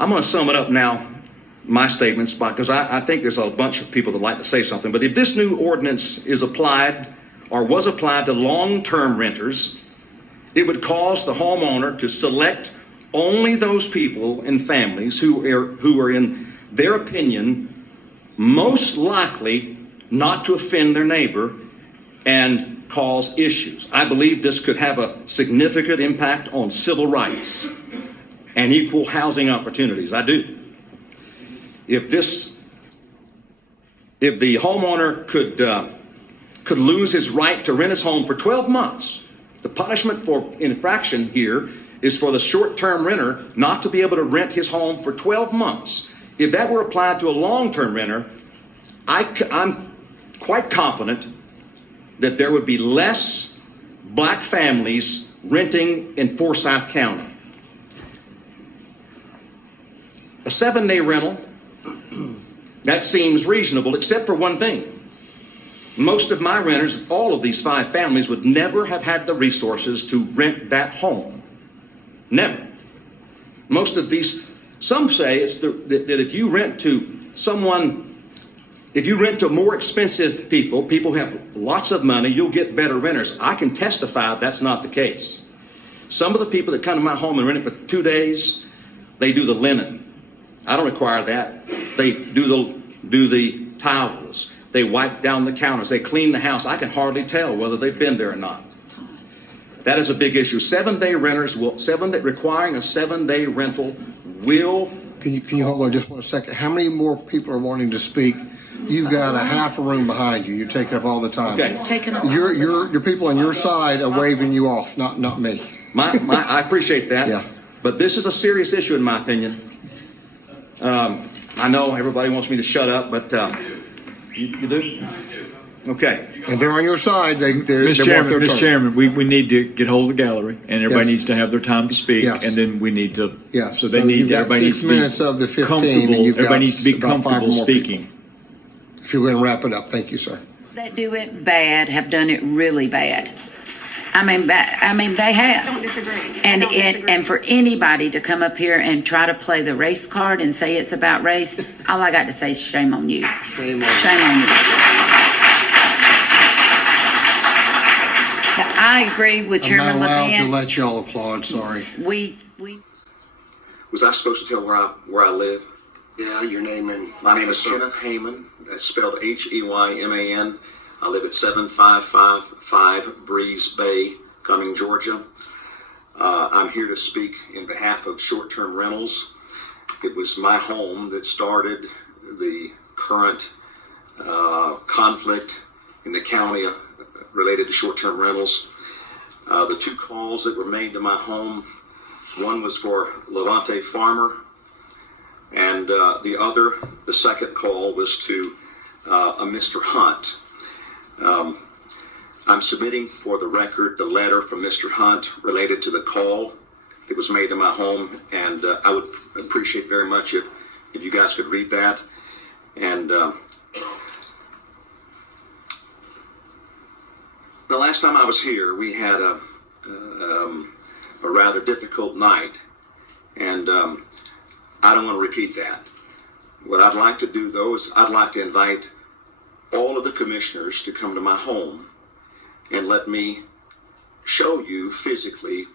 I'm going to sum it up now, my statements, because I think there's a bunch of people that like to say something. But if this new ordinance is applied or was applied to long-term renters, it would cause the homeowner to select only those people and families who are, in their opinion, most likely not to offend their neighbor and cause issues. I believe this could have a significant impact on civil rights and equal housing opportunities. I do. If the homeowner could lose his right to rent his home for 12 months, the punishment for infraction here is for the short-term renter not to be able to rent his home for 12 months. If that were applied to a long-term renter, I'm quite confident that there would be less black families renting in Forsyth County. A 7-day rental, that seems reasonable, except for one thing. Most of my renters, all of these 5 families, would never have had the resources to rent that home. Never. Most of these, some say it's that if you rent to someone, if you rent to more expensive people who have lots of money, you'll get better renters. I can testify that's not the case. Some of the people that come to my home and rent it for 2 days, they do the linen. I don't require that. They do the towels. They wipe down the counters. They clean the house. I can hardly tell whether they've been there or not. That is a big issue. 7-day renters requiring a 7-day rental will. Can you hold on just 1 second? How many more people are wanting to speak? You've got a half a room behind you. You're taking up all the time. Okay. Your people on your side are waving you off, not me. I appreciate that. Yeah. But this is a serious issue in my opinion. I know everybody wants me to shut up, but you do? Okay. And they're on your side. Mr. Chairman, we need to get hold of the gallery, and everybody needs to have their time to speak, and then we need to. Yes. So they need. Everybody needs 6 minutes of the 15, and you've got everybody needs to be comfortable speaking. People. If you're going to wrap it up, thank you, sir. That do it bad have done it really bad. I mean, they have. I don't disagree. And for anybody to come up here and try to play the race card and say it's about race, all I got to say is shame on you. Shame on you. I agree with Chairman I'm not allowed to LaVan. let y'all applaud. Sorry. We. Was I supposed to tell where I live? Yeah, your name and My name is Kenneth Heyman. That's spelled Heyman. I live at 7555 Breeze Bay, Cumming, Georgia. I'm here to speak in behalf of short-term rentals. It was my home that started the current conflict in the county related to short-term rentals. The 2 calls that were made to my home, one was for Levante Farmer, and the second call was to a Mr. Hunt. I'm submitting for the record the letter from Mr. Hunt related to the call that was made to my home, and I would appreciate very much if you guys could read that. And the last time I was here, we had a rather difficult night, and I don't want to repeat that. What I'd like to do, though, is I'd like to invite all of the commissioners to come to my home and let me show you physically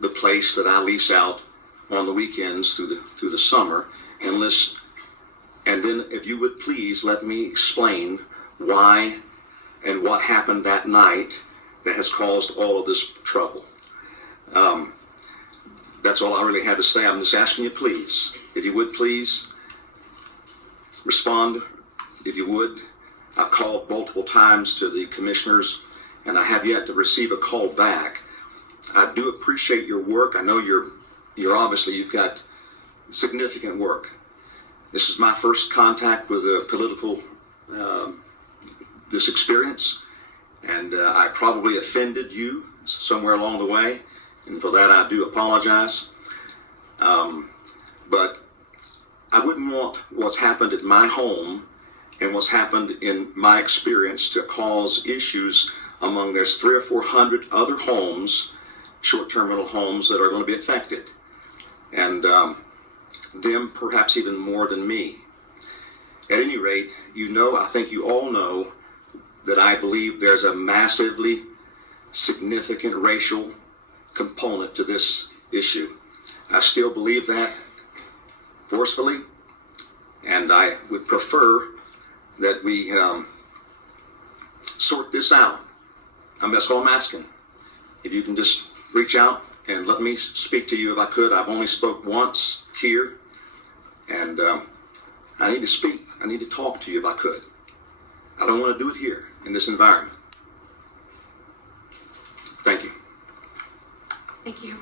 the place that I lease out on the weekends through the summer, and then if you would please let me explain why and what happened that night that has caused all of this trouble. That's all I really had to say. I'm just asking you, please, if you would please respond, if you would. I've called multiple times to the commissioners, and I have yet to receive a call back. I do appreciate your work. I know you're obviously, you've got significant work. This is my first contact with a political, this experience, and I probably offended you somewhere along the way, and for that I do apologize. But I wouldn't want what's happened at my home and what's happened in my experience to cause issues among there's 300 or 400 other homes, short-term rental homes, that are going to be affected. And them perhaps even more than me. At any rate, I think you all know that I believe there's a massively significant racial component to this issue. I still believe that forcefully, and I would prefer that we sort this out. That's all I'm asking. If you can just reach out and let me speak to you if I could. I've only spoke once here, and I need to speak. I need to talk to you if I could. I don't want to do it here in this environment. Thank you. Thank you.